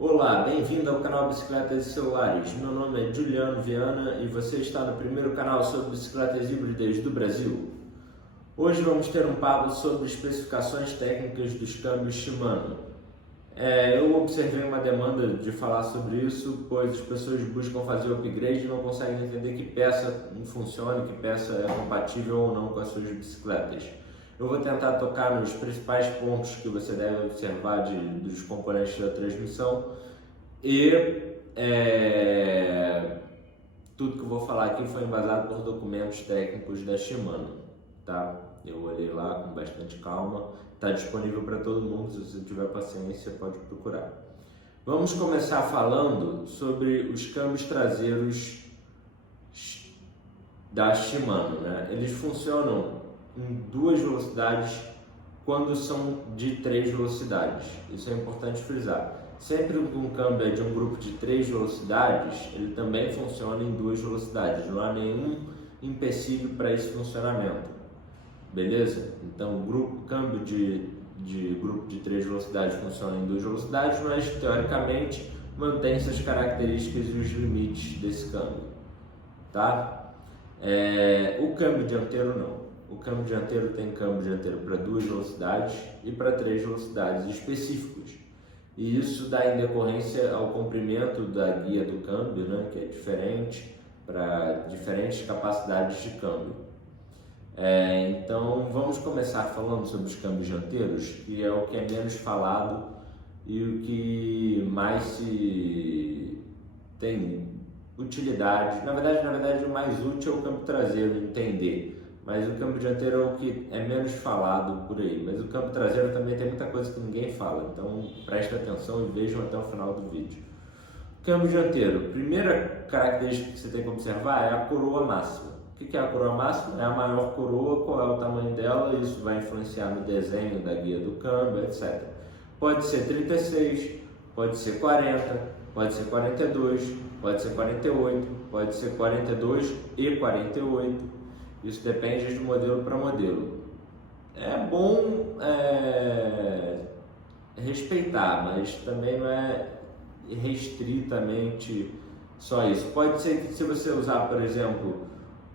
Olá, bem-vindo ao canal Bicicletas e Celulares. Meu nome é Juliano Viana e você está no primeiro canal sobre bicicletas híbridas do Brasil. Hoje vamos ter um papo sobre especificações técnicas dos câmbios Shimano. Eu observei uma demanda de falar sobre isso, pois as pessoas buscam fazer o upgrade e não conseguem entender que peça funciona, que peça é compatível ou não com as suas bicicletas. Eu vou tentar tocar nos principais pontos que você deve observar dos componentes da transmissão e tudo que eu vou falar aqui foi embasado por documentos técnicos da Shimano, tá? Eu olhei lá com bastante calma, está disponível para todo mundo, se você tiver paciência pode procurar. Vamos começar falando sobre os câmbios traseiros da Shimano, né? Eles funcionam em 2 velocidades quando são de 3 velocidades. Isso é importante frisar. Sempre que um câmbio é de um grupo de 3 velocidades, ele também funciona em 2 velocidades. Não há nenhum empecilho para esse funcionamento. Beleza? Então, o câmbio de grupo de 3 velocidades funciona em 2 velocidades, mas teoricamente mantém-se as características e os limites desse câmbio. Tá? O câmbio dianteiro não. O câmbio dianteiro tem câmbio dianteiro para 2 velocidades e para 3 velocidades específicos. E isso dá em decorrência ao comprimento da guia do câmbio, né, que é diferente para diferentes capacidades de câmbio. Então vamos começar falando sobre os câmbios dianteiros, que é o que é menos falado e o que mais se tem utilidade. Na verdade o mais útil é o câmbio traseiro, entender. Mas o câmbio dianteiro é o que é menos falado por aí. Mas o câmbio traseiro também tem muita coisa que ninguém fala. Então preste atenção e vejam até o final do vídeo. Câmbio dianteiro. Primeira característica que você tem que observar é a coroa máxima. O que é a coroa máxima? É a maior coroa, qual é o tamanho dela, isso vai influenciar no desenho da guia do câmbio, etc. Pode ser 36, pode ser 40, pode ser 42, pode ser 48, pode ser 42 e 48. Isso depende de modelo para modelo. É bom respeitar, mas também não é restritamente só isso. Pode ser que se você usar, por exemplo,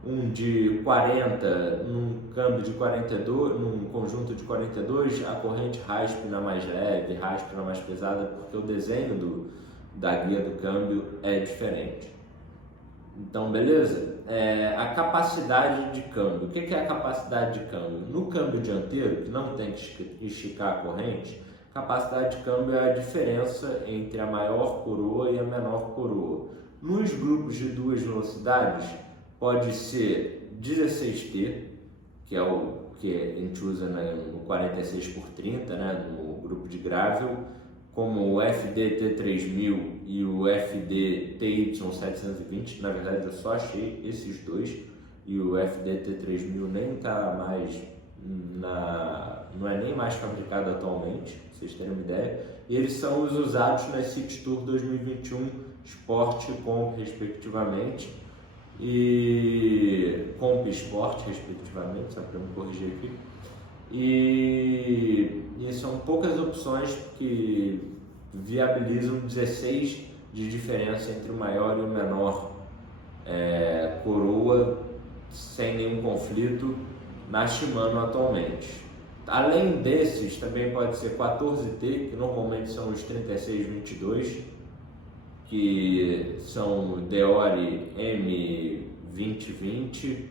um de 40 num câmbio de 42, num conjunto de 42, a corrente raspe na mais leve, raspe na mais pesada, porque o desenho da guia do câmbio é diferente. Então, beleza? A capacidade de câmbio. O que é a capacidade de câmbio? No câmbio dianteiro, que não tem que esticar a corrente, capacidade de câmbio é a diferença entre a maior coroa e a menor coroa. Nos grupos de 2 velocidades, pode ser 16T, que é o que a gente usa no 46x30, né, no grupo de gravel, como o FD T3000 e o FD TY720. Na verdade eu só achei esses dois, e o FD T3000 nem está mais não é nem mais fabricado atualmente, pra vocês terem uma ideia, e eles são os usados na City Tour 2021 Sport e Comp, respectivamente, e Comp Sport, respectivamente, só para me corrigir aqui. E são poucas opções que viabilizam 16 de diferença entre o maior e o menor coroa sem nenhum conflito na Shimano atualmente. Além desses, também pode ser 14T, que normalmente são os 3622, que são Deore M2020,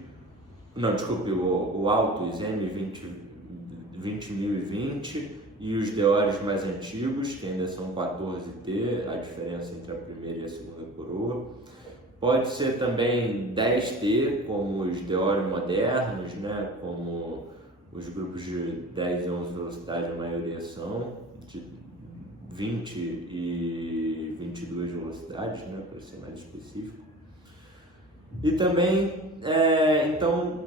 não, desculpe, o Altus M20020 e os Deores mais antigos, que ainda são 14T, a diferença entre a primeira e a segunda coroa. Pode ser também 10T, como os Deore modernos, né? Como os grupos de 10 e 11 velocidade, a maioria são de 20 e 22 velocidades, né? Para ser mais específico. E também, então,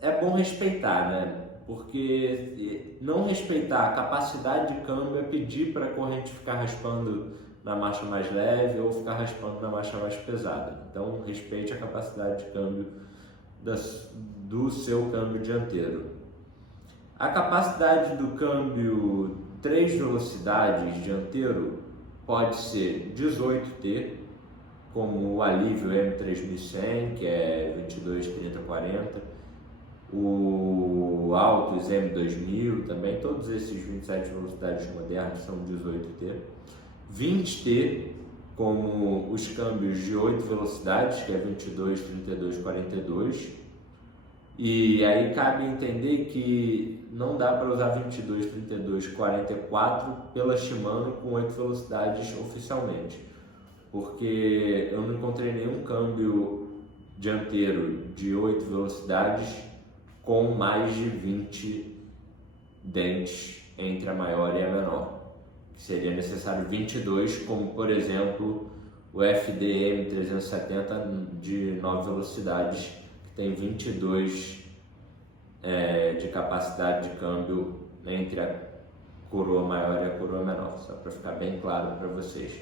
é bom respeitar, né? Porque não respeitar a capacidade de câmbio é pedir para a corrente ficar raspando na marcha mais leve ou ficar raspando na marcha mais pesada. Então, respeite a capacidade de câmbio do seu câmbio dianteiro. A capacidade do câmbio 3 velocidades dianteiro pode ser 18T, como o Alívio M3100, que é 22, 30, 40, o Altus M2000 também, todos esses 27 velocidades modernos são 18T. 20T, como os câmbios de 8 velocidades, que é 22, 32, 42. E aí cabe entender que não dá para usar 22, 32, 44 pela Shimano com 8 velocidades oficialmente, porque eu não encontrei nenhum câmbio dianteiro de 8 velocidades com mais de 20 dentes entre a maior e a menor. Seria necessário 22, como por exemplo o FDM 370 de 9 velocidades, que tem 22 de capacidade de câmbio entre a coroa maior e a coroa menor, só para ficar bem claro para vocês.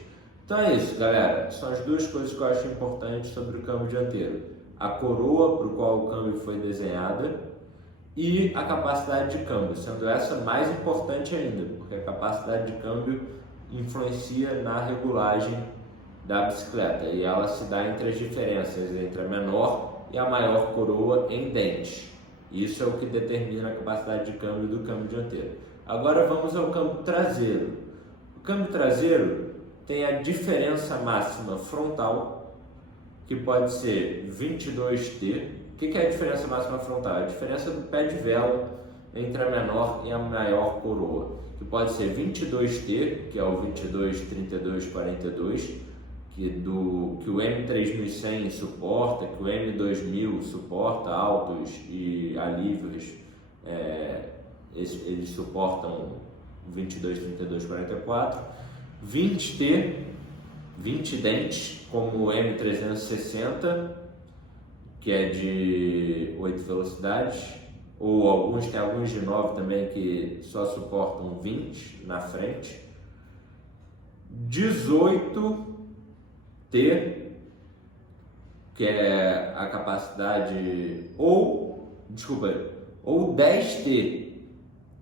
Então é isso, galera, são as duas coisas que eu acho importantes sobre o câmbio dianteiro: a coroa para o qual o câmbio foi desenhada e a capacidade de câmbio, sendo essa mais importante ainda, porque a capacidade de câmbio influencia na regulagem da bicicleta e ela se dá entre as diferenças entre a menor e a maior coroa em dentes. Isso é o que determina a capacidade de câmbio do câmbio dianteiro. Agora vamos ao câmbio traseiro. O câmbio traseiro tem a diferença máxima frontal, que pode ser 22T. O que é a diferença máxima frontal? A diferença do pé de vela entre a menor e a maior coroa, que pode ser 22T, que é o 22, 32, 42, que o M3100 suporta, que o M2000 suporta, Altos e Alívios, eles suportam 22, 32, 44. 20T, 20 dentes, como o M360, que é de 8 velocidades, ou tem alguns de 9 também que só suportam 20 na frente. 18T, que é a capacidade, ou 10T,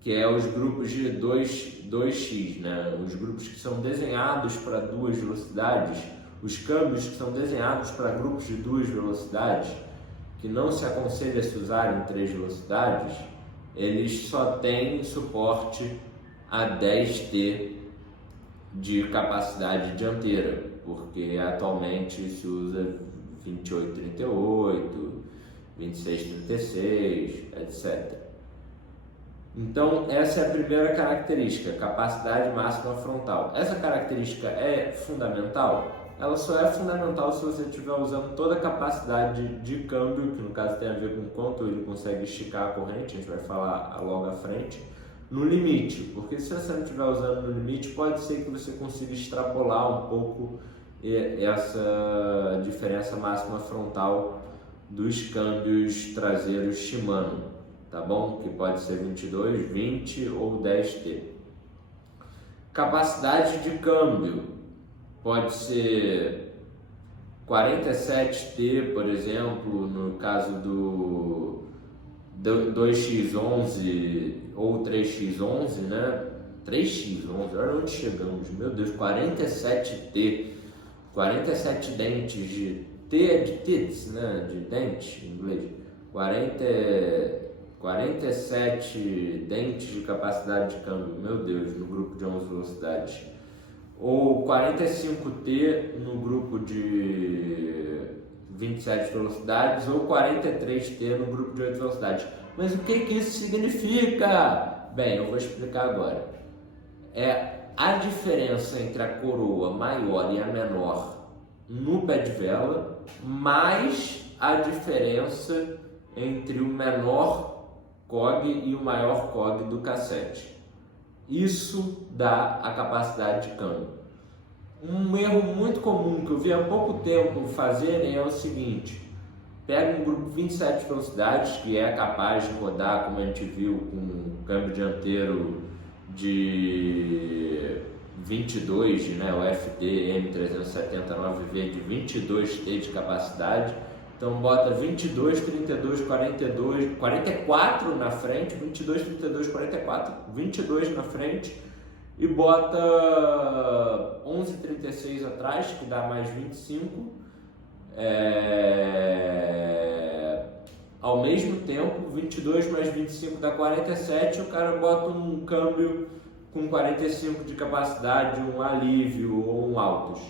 que é os grupos de 2x, né? Os grupos que são desenhados para 2 velocidades, os câmbios que são desenhados para grupos de 2 velocidades, que não se aconselha se usar em 3 velocidades, eles só têm suporte a 10T de capacidade dianteira, porque atualmente se usa 28-38, 26-36, etc. Então essa é a primeira característica, capacidade máxima frontal. Essa característica é fundamental? Ela só é fundamental se você estiver usando toda a capacidade de câmbio, que no caso tem a ver com quanto ele consegue esticar a corrente, a gente vai falar logo à frente, no limite, porque se você não estiver usando no limite, pode ser que você consiga extrapolar um pouco essa diferença máxima frontal dos câmbios traseiros Shimano, tá bom? Que pode ser 22, 20 ou 10T. Capacidade de câmbio pode ser 47T, por exemplo, no caso do 2x11 ou 3x11, né? 3x11, olha onde chegamos, meu Deus, 47T, 47 dentes de T é de teeth, né? De dente em inglês, 47 dentes de capacidade de câmbio, meu Deus, no grupo de 11 velocidades. Ou 45T no grupo de 27 velocidades, ou 43T no grupo de 8 velocidades. Mas o que isso significa? Bem, eu vou explicar agora. É a diferença entre a coroa maior e a menor no pé de vela, mais a diferença entre o menor cog e o maior cog do cassete. Isso dá a capacidade de câmbio. Um erro muito comum que eu vi há pouco tempo fazerem é o seguinte: pega um grupo 27 velocidades que é capaz de rodar, como a gente viu, com um câmbio dianteiro de 22, né, o FD M370 9V de 22T de capacidade. Então bota 22, 32, 42, 44 na frente, 22, 32, 44, 22 na frente e bota 11, 36 atrás, que dá mais 25. Ao mesmo tempo, 22 mais 25 dá 47, o cara bota um câmbio com 45 de capacidade, um alívio ou um altos.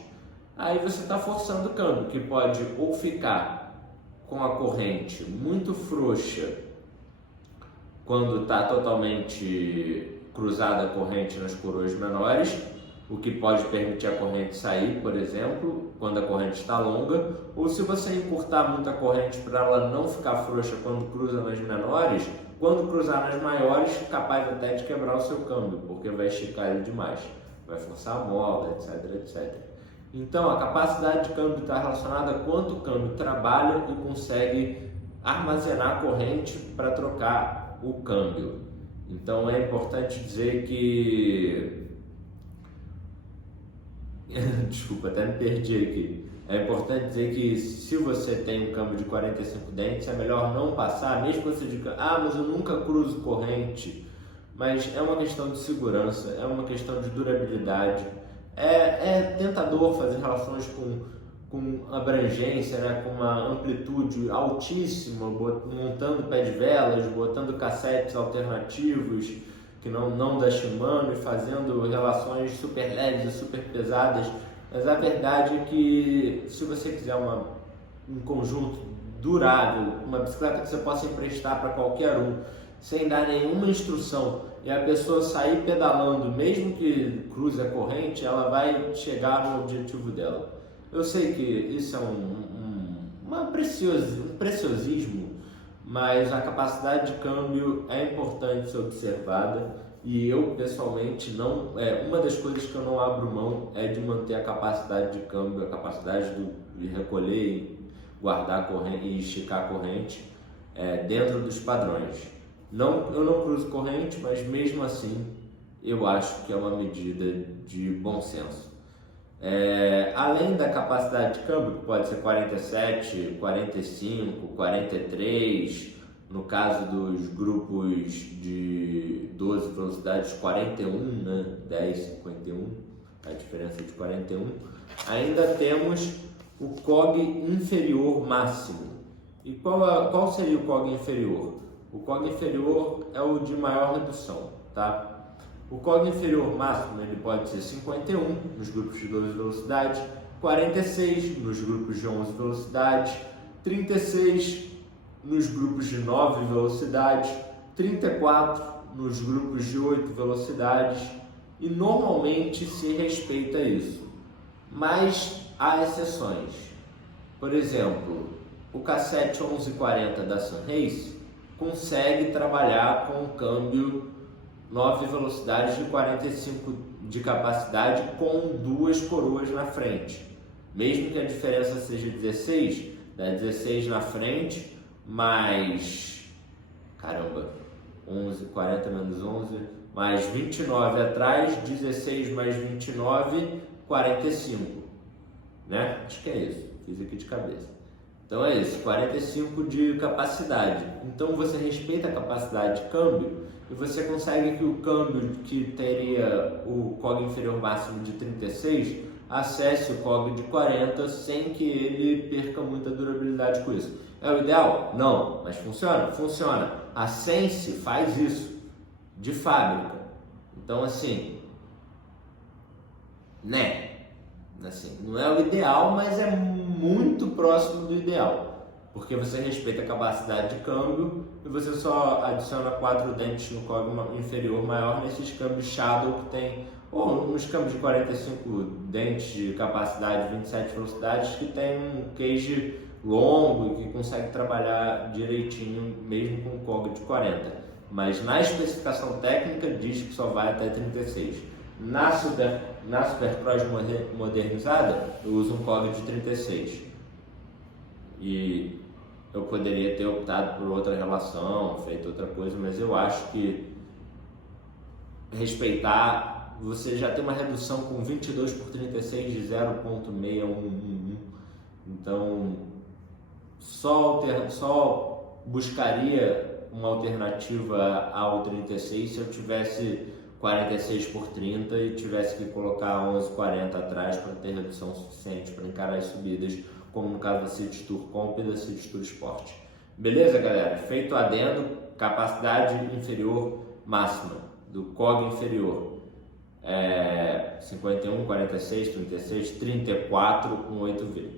Aí você está forçando o câmbio, que pode ou ficar com a corrente muito frouxa quando está totalmente cruzada a corrente nas coroas menores, o que pode permitir a corrente sair, por exemplo, quando a corrente está longa, ou se você encurtar muito a corrente para ela não ficar frouxa quando cruza nas menores, quando cruzar nas maiores, capaz até de quebrar o seu câmbio, porque vai esticar ele demais, vai forçar a mola, etc, etc. Então, a capacidade de câmbio está relacionada a quanto o câmbio trabalha e consegue armazenar a corrente para trocar o câmbio. Então, é importante dizer que... Desculpa, até me perdi aqui. É importante dizer que se você tem um câmbio de 45 dentes, é melhor não passar, mesmo que você diga, mas eu nunca cruzo corrente. Mas é uma questão de segurança, é uma questão de durabilidade. É tentador fazer relações com abrangência, né? Com uma amplitude altíssima, montando pé de velas, botando cassetes alternativos que não da Shimano e fazendo relações super leves e super pesadas. Mas a verdade é que se você quiser um conjunto durável, uma bicicleta que você possa emprestar para qualquer um, sem dar nenhuma instrução, e a pessoa sair pedalando, mesmo que cruze a corrente, ela vai chegar no objetivo dela. Eu sei que isso é um preciosismo, mas a capacidade de câmbio é importante ser observada, e eu pessoalmente uma das coisas que eu não abro mão é de manter a capacidade de câmbio, a capacidade de recolher, guardar a corrente e esticar a corrente dentro dos padrões. Eu não cruzo corrente, mas mesmo assim eu acho que é uma medida de bom senso. Além da capacidade de câmbio, que pode ser 47, 45, 43, no caso dos grupos de 12 velocidades, 41, né? 10, 51, a diferença de 41, ainda temos o COG inferior máximo. E qual seria o COG inferior? O COG inferior é o de maior redução, tá? O COG inferior máximo ele pode ser 51 nos grupos de 12 velocidades, 46 nos grupos de 11 velocidades, 36 nos grupos de 9 velocidades, 34 nos grupos de 8 velocidades, e normalmente se respeita isso. Mas há exceções. Por exemplo, o cassete 1140 da Sunrace consegue trabalhar com o câmbio 9 velocidades de 45 de capacidade com duas coroas na frente. Mesmo que a diferença seja 16, dá 16 na frente, mais 11, 40 menos 11, mais 29 atrás, 16 mais 29, 45, né? Acho que é isso, fiz aqui de cabeça. Então é isso, 45 de capacidade. Então você respeita a capacidade de câmbio e você consegue que o câmbio que teria o COG inferior máximo de 36 acesse o COG de 40 sem que ele perca muita durabilidade com isso. É o ideal? Não, mas funciona? Funciona. A Sense faz isso, de fábrica. Então assim, né? Assim, não é o ideal, mas é muito próximo do ideal, porque você respeita a capacidade de câmbio e você só adiciona 4 dentes no COG inferior maior nesses câmbios Shadow que tem, ou nos câmbios de 45 dentes de capacidade, 27 velocidades, que tem um cage longo e que consegue trabalhar direitinho mesmo com o COG de 40, mas na especificação técnica diz que só vai até 36. Na Supercross modernizada, eu uso um COG de 36. E eu poderia ter optado por outra relação, feito outra coisa, mas eu acho que respeitar, você já tem uma redução com 22 por 36 de 0.6111. Então, só buscaria uma alternativa ao 36 se eu tivesse 46 por 30 e tivesse que colocar 11,40 atrás para ter redução suficiente para encarar as subidas, como no caso da City Tour Comp e da City Tour Sport. Beleza, galera? Feito o adendo, capacidade inferior máxima do COG inferior 51, 46, 36, 34, 18V.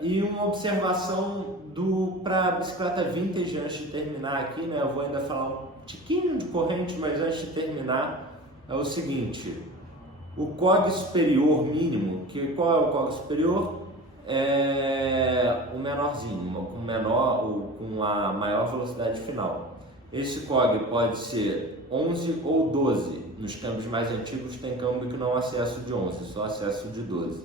E uma observação para bicicleta vintage antes de terminar aqui, né? Eu vou ainda falar um tiquinho de corrente, mas antes de terminar é o seguinte: o COG superior mínimo, qual é o COG superior? É o menorzinho, com a maior velocidade final. Esse COG pode ser 11 ou 12. Nos câmbios mais antigos tem câmbio que não acesso de 11, só acesso de 12.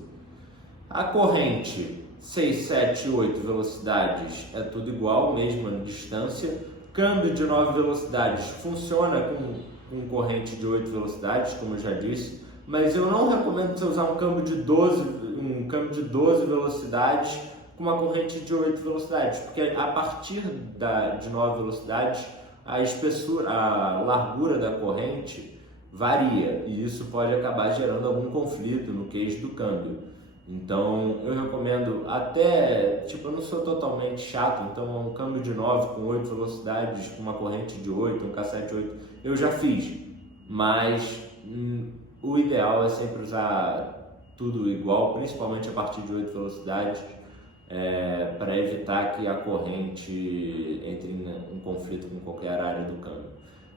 A corrente 6, 7 e 8 velocidades é tudo igual, mesma distância. Câmbio de 9 velocidades funciona com corrente de 8 velocidades, como eu já disse, mas eu não recomendo você usar um câmbio de 12 velocidades com uma corrente de 8 velocidades, porque a partir de 9 velocidades a espessura, a largura da corrente varia e isso pode acabar gerando algum conflito no queijo do câmbio. Então eu recomendo até, eu não sou totalmente chato, então um câmbio de 9 com 8 velocidades, com uma corrente de 8, um cassete 8, eu já fiz, mas o ideal é sempre usar tudo igual, principalmente a partir de 8 velocidades, para evitar que a corrente entre em conflito com qualquer área do câmbio.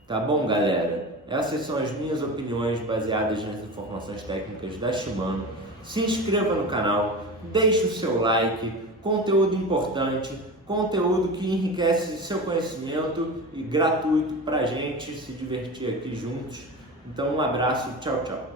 Tá bom, galera? Essas são as minhas opiniões baseadas nas informações técnicas da Shimano. Se inscreva no canal, deixe o seu like, conteúdo importante, conteúdo que enriquece seu conhecimento e gratuito para a gente se divertir aqui juntos. Então um abraço, tchau, tchau.